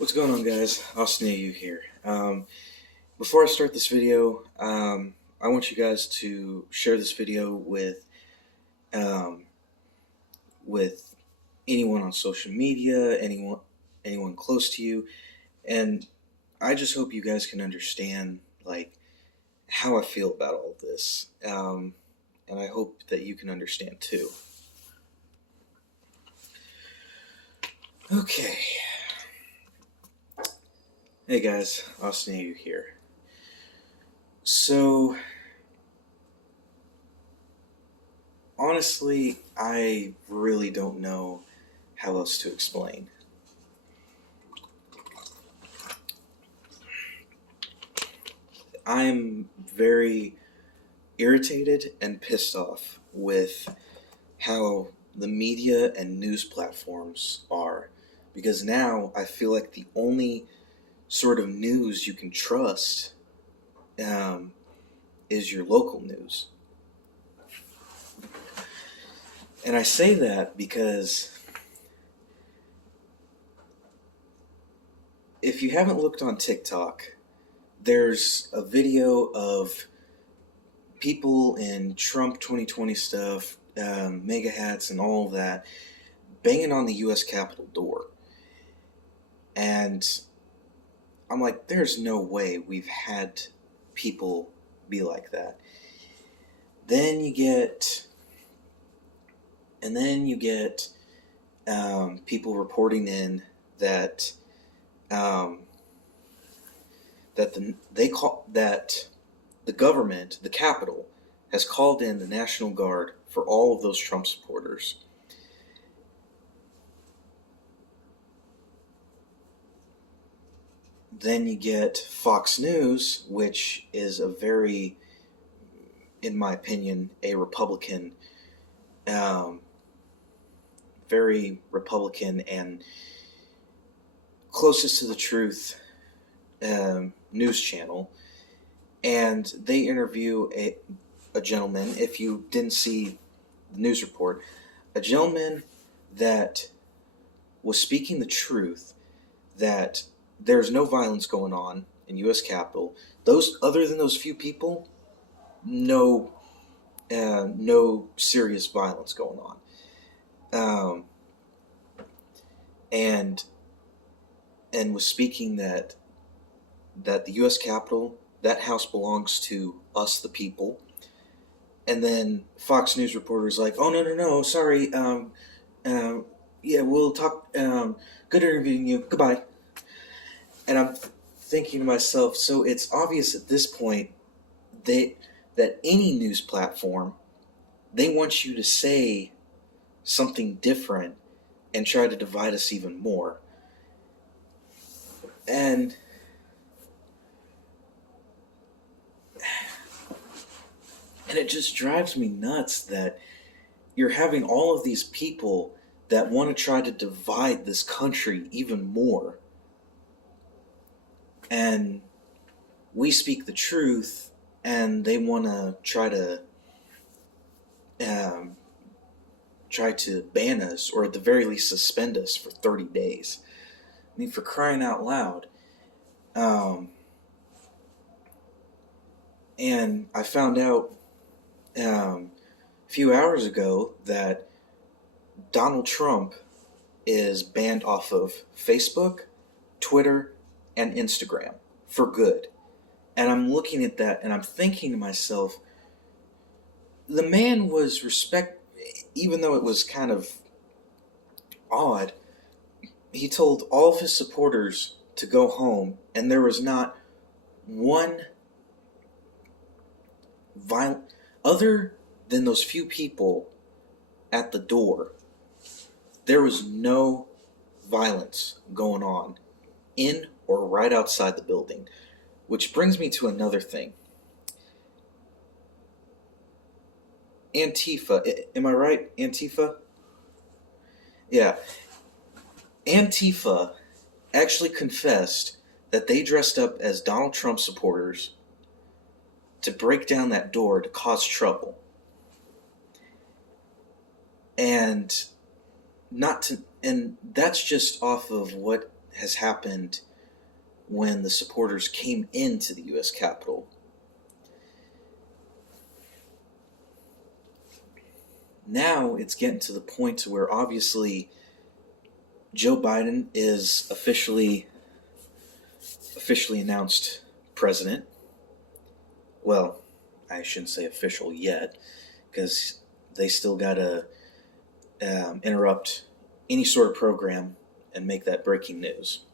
What's going on, guys? Austin AU here. Before I start this video, I want you guys to share this video um, with anyone on social media, anyone close to you, and I just hope you guys can understand how I feel about all of this, and I hope that you can understand too. Okay. Hey guys, Austin AU here. So, honestly, I really don't know how else to explain. I'm very irritated and pissed off with how the media and news platforms are, because now I feel like the only sort of news you can trust um, is your local news. And I say that because if you haven't looked on TikTok, there's a video of people in Trump 2020 stuff, MAGA hats, and all of that, banging on the U.S. Capitol door. And I'm like, there's no way we've had people be like that. Then you get people reporting in that that the government, the Capitol, has called in the National Guard for all of those Trump supporters. Then you get Fox News, which is a very, in my opinion, a Republican, very Republican and closest to the truth news channel. And they interview a gentleman, if you didn't see the news report, a gentleman that was speaking the truth, that there's no violence going on in U.S. Capitol. Those, other than those few people, no serious violence going on. And was speaking that the U.S. Capitol, that house belongs to us, the people. And then Fox News reporters like, oh no, sorry, yeah, we'll talk. Good interviewing you. Goodbye. And I'm thinking to myself, so it's obvious at this point that any news platform, they want you to say something different and try to divide us even more. And it just drives me nuts that you're having all of these people that want to try to divide this country even more. And we speak the truth, and they want to try to ban us, or at the very least suspend us for 30 days. I mean, for crying out loud. And I found out a few hours ago that Donald Trump is banned off of Facebook, Twitter, and Instagram for good. And I'm looking at that and I'm thinking to myself, the man was even though it was kind of odd, he told all of his supporters to go home, and there was not one violent, other than those few people at the door, there was no violence going on in or right outside the building. Which brings me to another thing. Antifa, am I right? Antifa? Yeah. Antifa actually confessed that they dressed up as Donald Trump supporters to break down that door to cause trouble. And that's just off of what has happened when the supporters came into the U.S. Capitol. Now it's getting to the point where obviously Joe Biden is officially announced president. Well, I shouldn't say official yet, because they still gotta interrupt any sort of program and make that breaking news.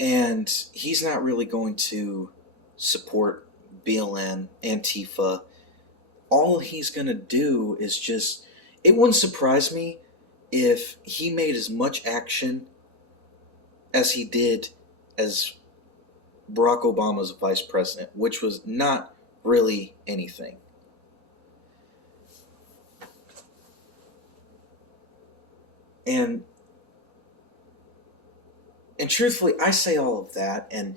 And he's not really going to support BLM, Antifa. All he's going to do is just... It wouldn't surprise me if he made as much action as he did as Barack Obama's vice president, which was not really anything. And truthfully, I say all of that, and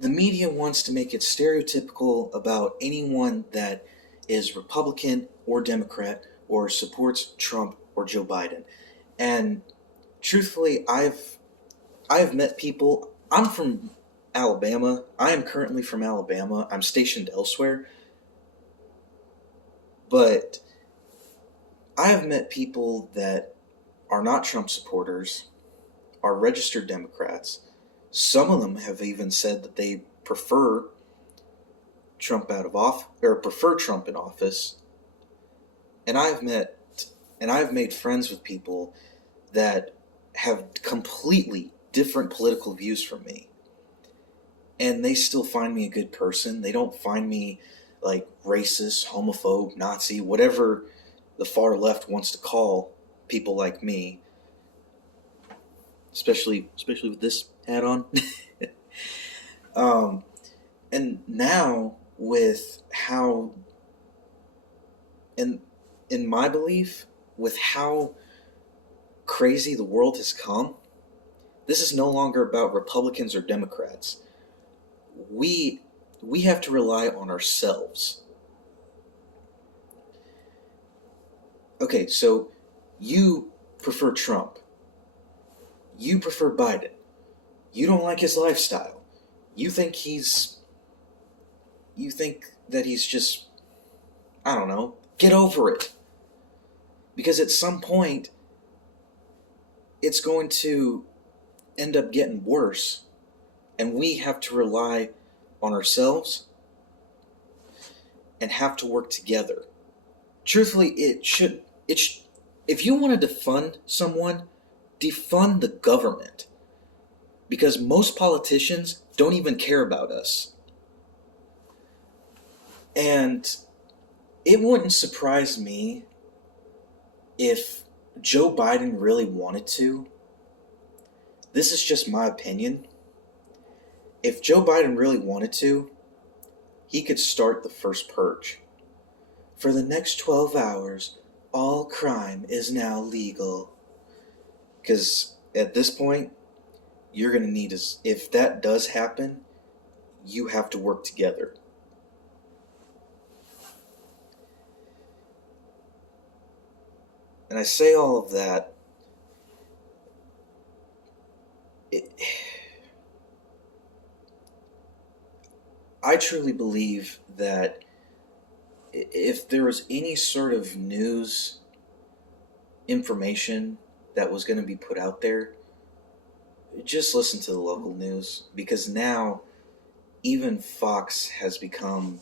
the media wants to make it stereotypical about anyone that is Republican or Democrat or supports Trump or Joe Biden. And truthfully, I've met people. I'm from Alabama. I am currently from Alabama. I'm stationed elsewhere. But I have met people that are not Trump supporters, are registered Democrats. Some of them have even said that they prefer Trump prefer Trump in office. And I've made friends with people that have completely different political views from me. And they still find me a good person. They don't find me like racist, homophobe, Nazi, whatever the far left wants to call people like me. Especially with this hat on. And now with how, in my belief, with how crazy the world has come, this is no longer about Republicans or Democrats. We have to rely on ourselves. Okay, so you prefer Trump. You prefer Biden. You don't like his lifestyle. You think that he's just, I don't know, get over it. Because at some point, it's going to end up getting worse. And we have to rely on ourselves and have to work together. Truthfully, if you want to defund someone, defund the government. Because most politicians don't even care about us. And it wouldn't surprise me if Joe Biden really wanted to. This is just my opinion. If Joe Biden really wanted to, he could start the first purge. For the next 12 hours, all crime is now legal. Because at this point, you're going to need us. If that does happen, you have to work together. And I say all of that. I truly believe that if there was any sort of news information that was going to be put out there, just listen to the local news, because now even Fox has become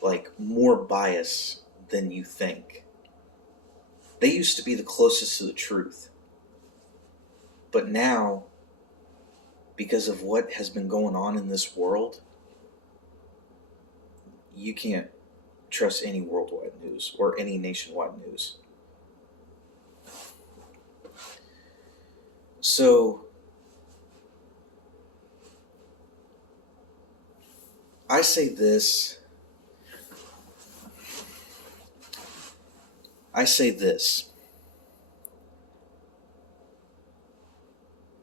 like more biased than you think. They used to be the closest to the truth. But now, because of what has been going on in this world, you can't trust any worldwide news or any nationwide news. So, I say this.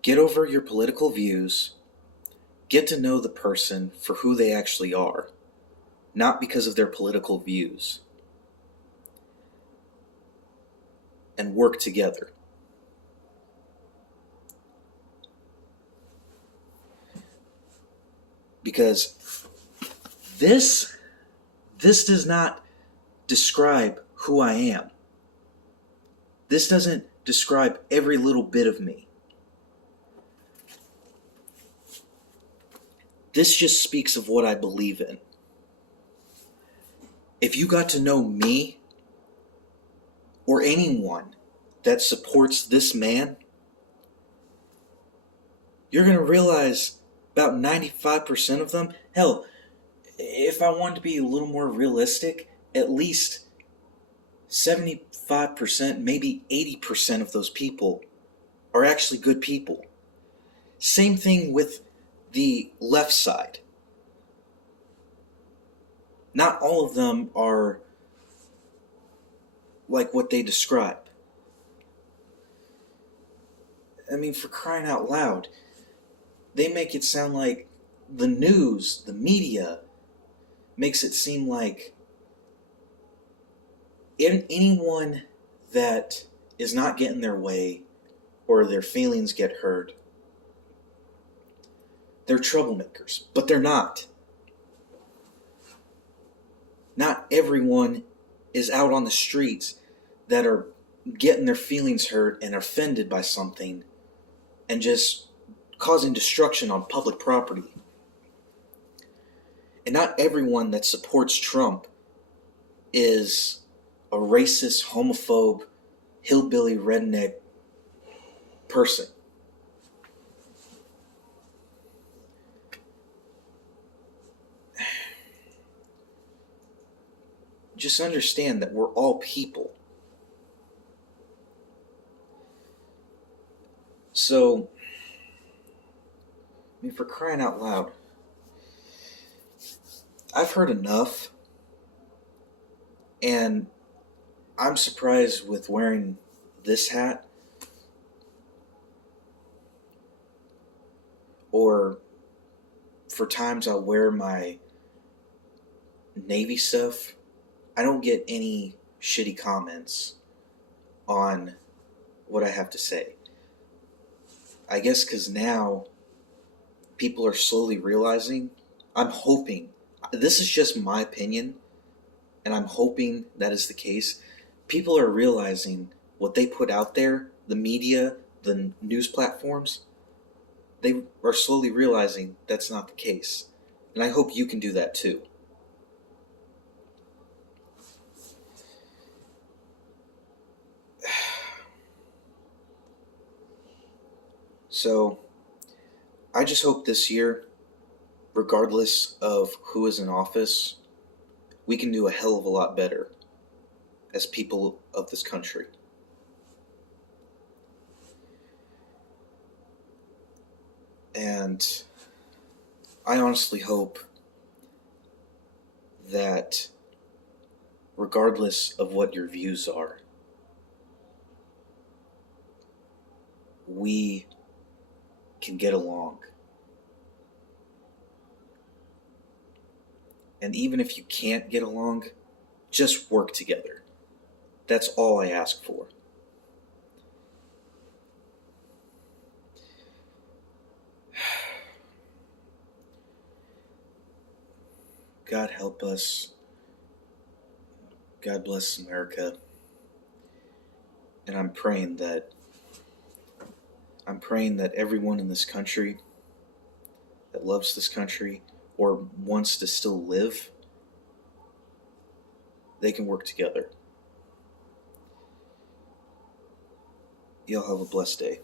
Get over your political views. Get to know the person for who they actually are, not because of their political views. and work together. Because this does not describe who I am. This doesn't describe every little bit of me. This just speaks of what I believe in. If you got to know me or anyone that supports this man, you're going to realize about 95% of them, hell, if I wanted to be a little more realistic, at least 75%, maybe 80% of those people are actually good people. Same thing with the left side. Not all of them are like what they describe. I mean, for crying out loud, they make it sound like the news, the media, makes it seem like anyone that is not getting their way or their feelings get hurt, they're troublemakers. But they're not. Not everyone is out on the streets that are getting their feelings hurt and offended by something and just causing destruction on public property. And not everyone that supports Trump is a racist, homophobe, hillbilly, redneck person. Just understand that we're all people. So, I mean, for crying out loud, I've heard enough, and I'm surprised with wearing this hat, or for times I'll wear my Navy stuff. I don't get any shitty comments on what I have to say. I guess because now people are slowly realizing, I'm hoping, this is just my opinion, and I'm hoping that is the case. People are realizing what they put out there, the media, the news platforms, they are slowly realizing that's not the case. And I hope you can do that too. So, I just hope this year, regardless of who is in office, we can do a hell of a lot better as people of this country. And I honestly hope that regardless of what your views are, we can get along. And even if you can't get along, just work together. That's all I ask for. God help us. God bless America. And I'm praying that everyone in this country that loves this country or wants to still live, they can work together. Y'all have a blessed day.